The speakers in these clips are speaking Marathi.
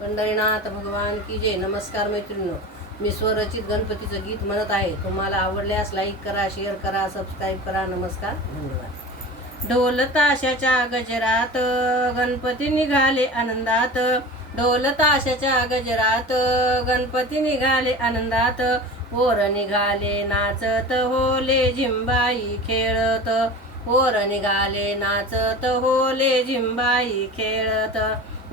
पंढरीनाथ भगवान की जय. नमस्कार मैत्रिणींनो, मी स्वरचित गणपतीचं गीत म्हणत आहे. तुम्हाला आवडल्यास लाईक करा, शेअर करा, सबस्क्राईब करा. नमस्कार, धन्यवाद. ढोल ताशाच्या गजरात गणपती निघाले आनंदात. ढोल ताशाच्या गजरात गणपती निघाले आनंदात. पोर निघाले नाचत होले झिंबाई खेळत. पोर निघाले नाचत होले झिंबाई खेळत.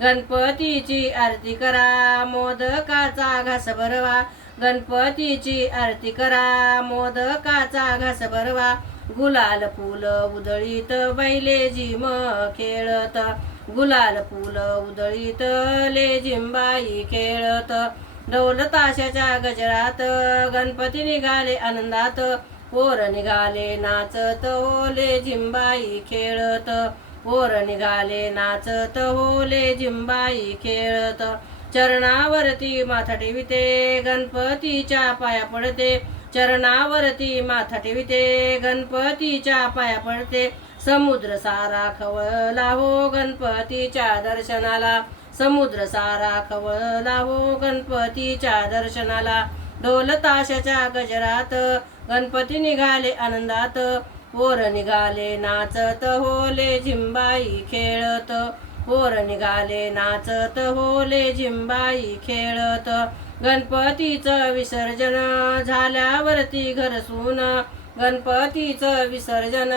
गणपतीची आरती करा, मोदकाचा घास भरवा. गणपतीची आरती करा, मोदकाचा घास भरवा. गुलाल फूल उधळीत बैले झिम खेळत. गुलाल फूल उधळीत लेझिमबाई खेळत. ढोल ताशाच्या गजरात गणपती निघाले आनंदात. पोर निघाले नाचत होले झिंबाई खेळत. पोर निघाले नाचत होले झिंबाई खेळत. चरणावरती माथा ठेविते, गणपतीच्या पाया पडते. चरणावरती माथा ठेविते, गणपतीच्या पाया पडते. समुद्र सारा खवळला हो गणपतीच्या दर्शनाला. समुद्र सारा खवळला हो गणपतीच्या दर्शनाला. ढोल ताशाच्या गजरात गणपती निघाले आनंदात. पोर निघाले नाचत होले झिंबाई खेळत. पोर निघाले नाचत होले झिंबाई खेळत. गणपतीचं विसर्जन झाल्यावरती घर सून. गणपतीचं विसर्जन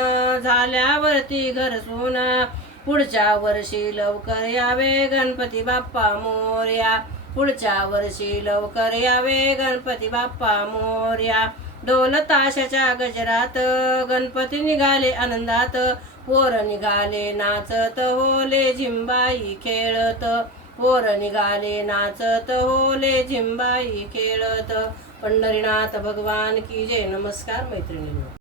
झाल्यावरती घर सून. पुढच्या वर्षी लवकर यावे गणपती बाप्पा मोरया. पुढच्या वर्षी लवकर यावे गणपती बाप्पा मोरया. ढोल ताशाच्या गजरात गणपती निघाले आनंदात. पोर निघाले नाचत होले झिंबाई खेळत. पोर निघाले नाचत होले झिंबाई खेळत. पंढरीनाथ भगवान की जय. नमस्कार मैत्रिणींनो.